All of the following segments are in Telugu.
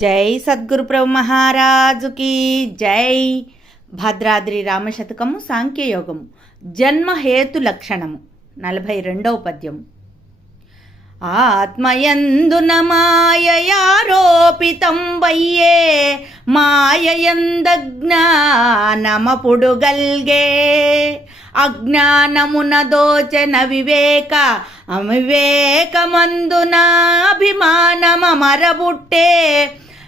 జై సద్గురు ప్రభు మహారాజుకి జై. భద్రాద్రి రామశతకము సాంఖ్యయోగము. జన్మహేతు లక్షణము. నలభై రెండవ పద్యం ఆత్మయందున మాయయారోపితం వయ్యే మాయయందజ్ఞానమపుడు గల్గే. అజ్ఞానమున దోచన వివేక అవివేకమందున అభిమానమరబుట్టే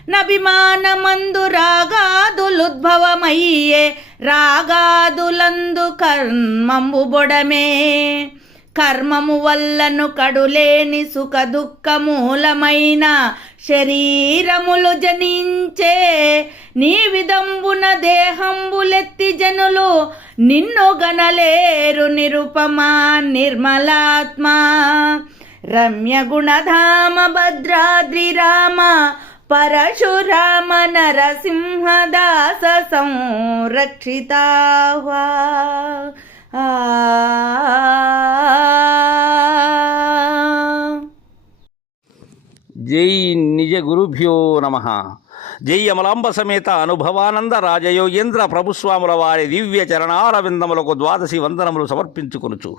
నభిమానమందు రాగాదులుద్భవమయ్యే రాగాదులందు కర్మము బొడమే. కర్మము వల్లను కడులేని సుఖ దుఃఖ మూలమైన శరీరములు జనించే నీ విదంబున దేహంబులెత్తి జనులు నిన్ను గణలేరు నిరుపమా నిర్మలాత్మ. రమ్య గుణధామ భద్రాద్రి రామ పరశురామ నరసింహదాస సంరక్షిత జై నిజ గురుభ్యో నమ. జై అమలాంబ సమేత అనుభవానంద రాజయోగేంద్ర ప్రభుస్వాముల వారి దివ్య చరణారవిందములకు ద్వాదశి వందనములు సమర్పించుకొనుచు.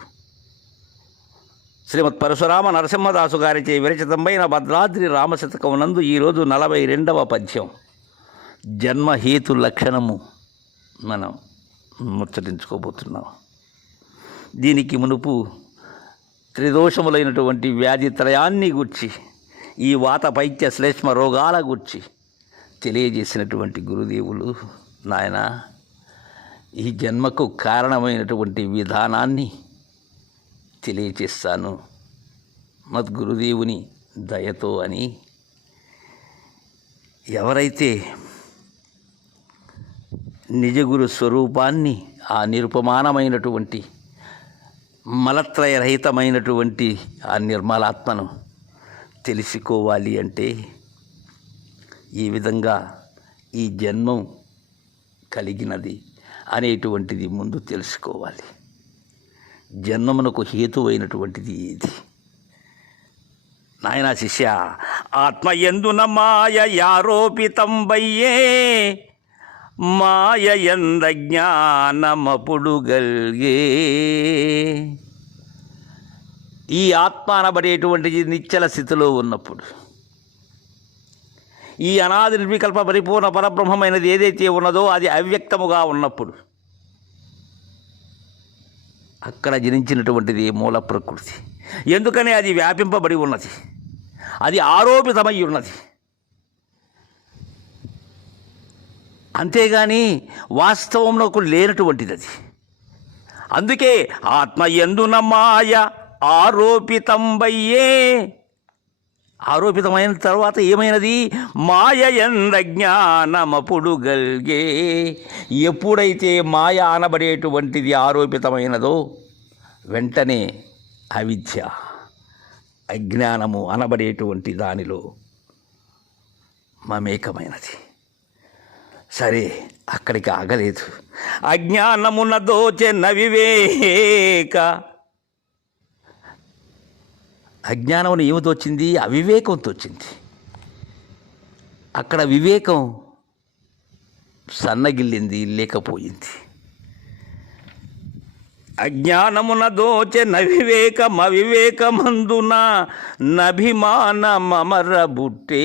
శ్రీమత్ పరశురామ నరసింహదాసు గారిచే విరచితమైన భద్రాద్రి రామశతకం నందు ఈరోజు నలభై రెండవ పద్యం. జన్మహేతు లక్షణము మనం ముచ్చటించుకోబోతున్నాం. దీనికి మునుపు త్రిదోషములైనటువంటి వ్యాధి త్రయాన్ని గుర్చి ఈ వాత పైత్య శ్లేష్మ రోగాల గుర్చి తెలియజేసినటువంటి గురుదేవులు నాయన ఈ జన్మకు కారణమైనటువంటి విధానాన్ని తెలియచేస్తాను. మద్గురుదేవుని దయతో అని. ఎవరైతే నిజగురు స్వరూపాన్ని ఆ నిరుపమానమైనటువంటి మలత్రయరహితమైనటువంటి ఆ నిర్మలాత్మను తెలుసుకోవాలి అంటే ఈ విధంగా ఈ జన్మం కలిగినది అనేటువంటిది ముందు తెలుసుకోవాలి. జన్మమునకు హేతువైనటువంటిది ఇది. నాయన శిష్య ఆత్మయందున మాయ యారోపితం బయ్యే మాయ ఎంద జ్ఞానమపుడు గల్గే ఈ ఆత్మ అనబడేటువంటిది నిశ్చల స్థితిలో ఉన్నప్పుడు ఈ అనాది నిర్వికల్ప పరిపూర్ణ పరబ్రహ్మమైనది ఏదైతే ఉన్నదో అది అవ్యక్తముగా ఉన్నప్పుడు అక్కడ జనించినటువంటిది మూల ప్రకృతి. ఎందుకని అది వ్యాపింపబడి ఉన్నది? అది ఆరోపితమై ఉన్నది. అంతేగాని వాస్తవంలోకి లేనటువంటిది అది. అందుకే ఆత్మ ఎందున మాయ ఆరోపితంబయ్యే ఆరోపితమైన తర్వాత ఏమైనది? మాయ ఎంద జ్ఞానమపుడు గల్గే ఎప్పుడైతే మాయ అనబడేటువంటిది ఆరోపితమైనదో వెంటనే అవిద్య అజ్ఞానము అనబడేటువంటి దానిలో మమేకమైనది. సరే అక్కడికి ఆగలేదు. అజ్ఞానమున దోచె నవివేక. అజ్ఞానం ఏమితో వచ్చింది అవివేకంతో వచ్చింది అక్కడ వివేకం సన్నగిల్లింది లేకపోయింది. అజ్ఞానమున దోచె నవివేకం అవివేకమందున నభిమాన మమర బుట్టే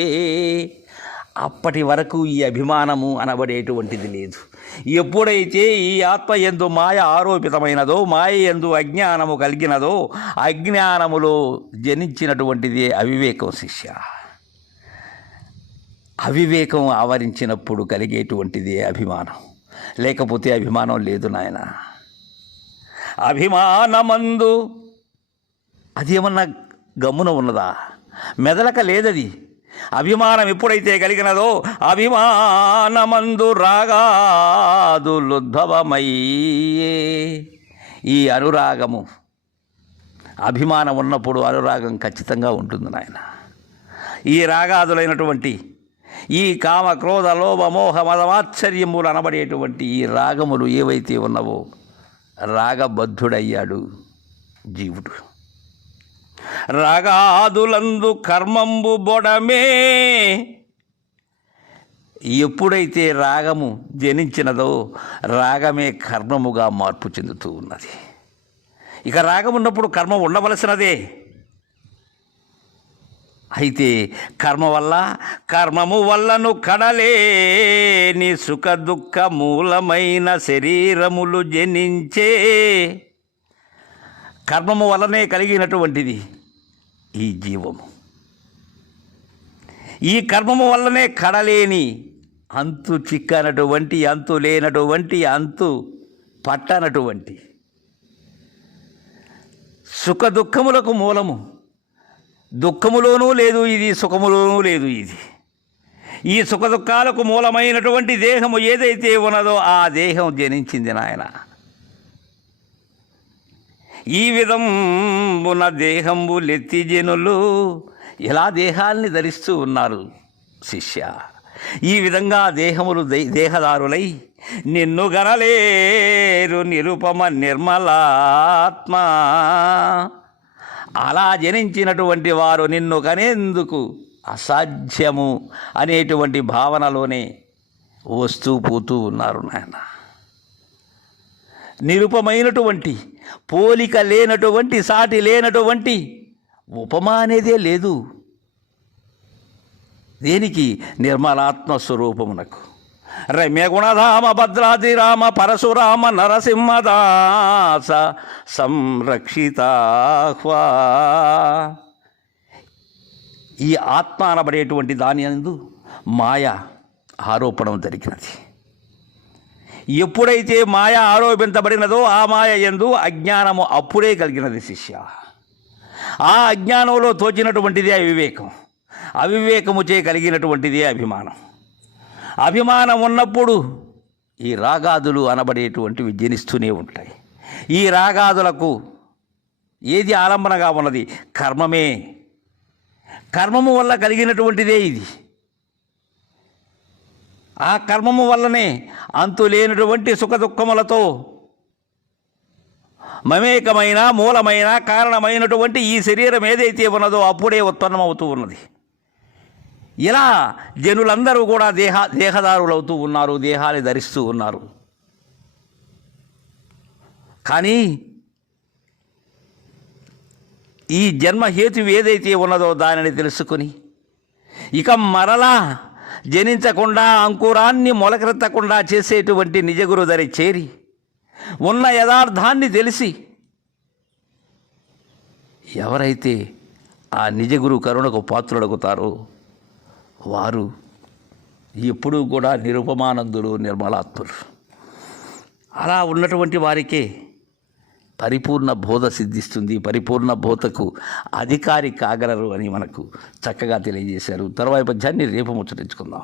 అప్పటి వరకు ఈ అభిమానము అనబడేటువంటిది లేదు. ఎప్పుడైతే ఈ ఆత్మ ఎందు మాయ ఆరోపితమైనదో మాయ ఎందు అజ్ఞానము కలిగినదో అజ్ఞానములో జనించినటువంటిది అవివేకం శిష్య. అవివేకం ఆవరించినప్పుడు కలిగేటువంటిది అభిమానం. లేకపోతే అభిమానం లేదు నాయన. అభిమానమందు అది ఏమన్నా గమ్మున ఉన్నదా? మెదలక లేదది. అభిమానం ఎప్పుడైతే కలిగినదో అభిమానమందు రాగాదులుద్భవమయ్యే ఈ అనురాగము అభిమానం ఉన్నప్పుడు అనురాగం ఖచ్చితంగా ఉంటుంది నాయన. ఈ రాగాదులైనటువంటి ఈ కామ క్రోధ లోభ మోహ మదమాశ్చర్యములు అనబడేటువంటి ఈ రాగములు ఏవైతే ఉన్నవో రాగబద్ధుడయ్యాడు జీవుడు. రాగాదులందు కర్మంబు బొడమే. ఎప్పుడైతే రాగము జనించినదో రాగమే కర్మముగా మార్పు చెందుతూ ఉన్నది. ఇక రాగం ఉన్నప్పుడు కర్మ ఉండవలసినదే. అయితే కర్మ వల్ల కర్మము వల్లను కడలేని సుఖ దుఃఖ మూలమైన శరీరములు జనించే కర్మము వల్లనే కలిగినటువంటిది ఈ జీవము. ఈ కర్మము వల్లనే కడలేని అంతు చిక్కనటువంటి అంతు లేనటువంటి అంతు పట్టనటువంటి సుఖ దుఃఖములకు మూలము. దుఃఖములోనూ లేదు ఇది సుఖములోనూ లేదు ఇది. ఈ సుఖ దుఃఖాలకు మూలమైనటువంటి దేహము ఏదైతే ఉన్నదో ఆ దేహం జనించింది నాయన. ఈ విధంబున దేహంబు లెత్తి జనులు ఇలా దేహాల్ని ధరిస్తూ ఉన్నారు శిష్య. ఈ విధంగా దేహములు దే- దేహదారులై నిన్ను గనలేరు నిరుపమ నిర్మలాత్మ. అలా జనించినటువంటి వారు నిన్ను కనేందుకు అసాధ్యము అనేటువంటి భావనలోనే వస్తూ పోతూ ఉన్నారు నాయన. నిరుపమైనటువంటి పోలిక లేనటువంటి సాటి లేనటువంటి ఉపమా అనేదే లేదు. దేనికి? నిర్మలాత్మ స్వరూపమునకు. రమ్య గుణధామ భద్రాది రామ పరశురామ నరసింహదాస సంరక్షితాహ్వా ఈ ఆత్మ అనబడేటువంటి దాని అందు మాయ ఆరోపణం జరిగినది. ఎప్పుడైతే మాయ ఆరోపించబడినదో ఆ మాయ ఎందు అజ్ఞానము అప్పుడే కలిగినది శిష్య. ఆ అజ్ఞానంలో తోచినటువంటిదే అవివేకం. అవివేకముచే కలిగినటువంటిదే అభిమానం. అభిమానం ఉన్నప్పుడు ఈ రాగాదులు అనబడేటువంటివి జనిస్తూనే ఉంటాయి. ఈ రాగాదులకు ఏది ఆలంబనగా ఉన్నది? కర్మమే. కర్మము వల్ల కలిగినటువంటిదే ఇది. ఆ కర్మము వల్లనే అంతు లేనటువంటి సుఖ దుఃఖములతో మమేకమైన మూలమైన కారణమైనటువంటి ఈ శరీరం ఏదైతే ఉన్నదో అప్పుడే ఉత్పన్నమవుతూ ఉన్నది. ఇలా జనులందరూ కూడా దేహ దేహదారులవుతూ ఉన్నారు దేహాన్ని ధరిస్తూ ఉన్నారు. కానీ ఈ జన్మహేతు ఏదైతే ఉన్నదో దానిని తెలుసుకొని ఇక మరలా జనించకుండా అంకురాన్ని మొలకెత్తకుండా చేసేటువంటి నిజగురు దరి చేరి ఉన్న యథార్థాన్ని తెలిసి ఎవరైతే ఆ నిజగురు కరుణకు పాత్రుడగుతారో వారు ఎప్పుడూ కూడా నిరుపమానందులు నిర్మలాత్ములు. అలా ఉన్నటువంటి వారికే పరిపూర్ణ బోధ సిద్ధిస్తుంది పరిపూర్ణ బోధకు అధికారి కాగలరు అని మనకు చక్కగా తెలియజేశారు. తర్వాత పద్యాన్ని రేపు ముచ్చటించుకుందాం.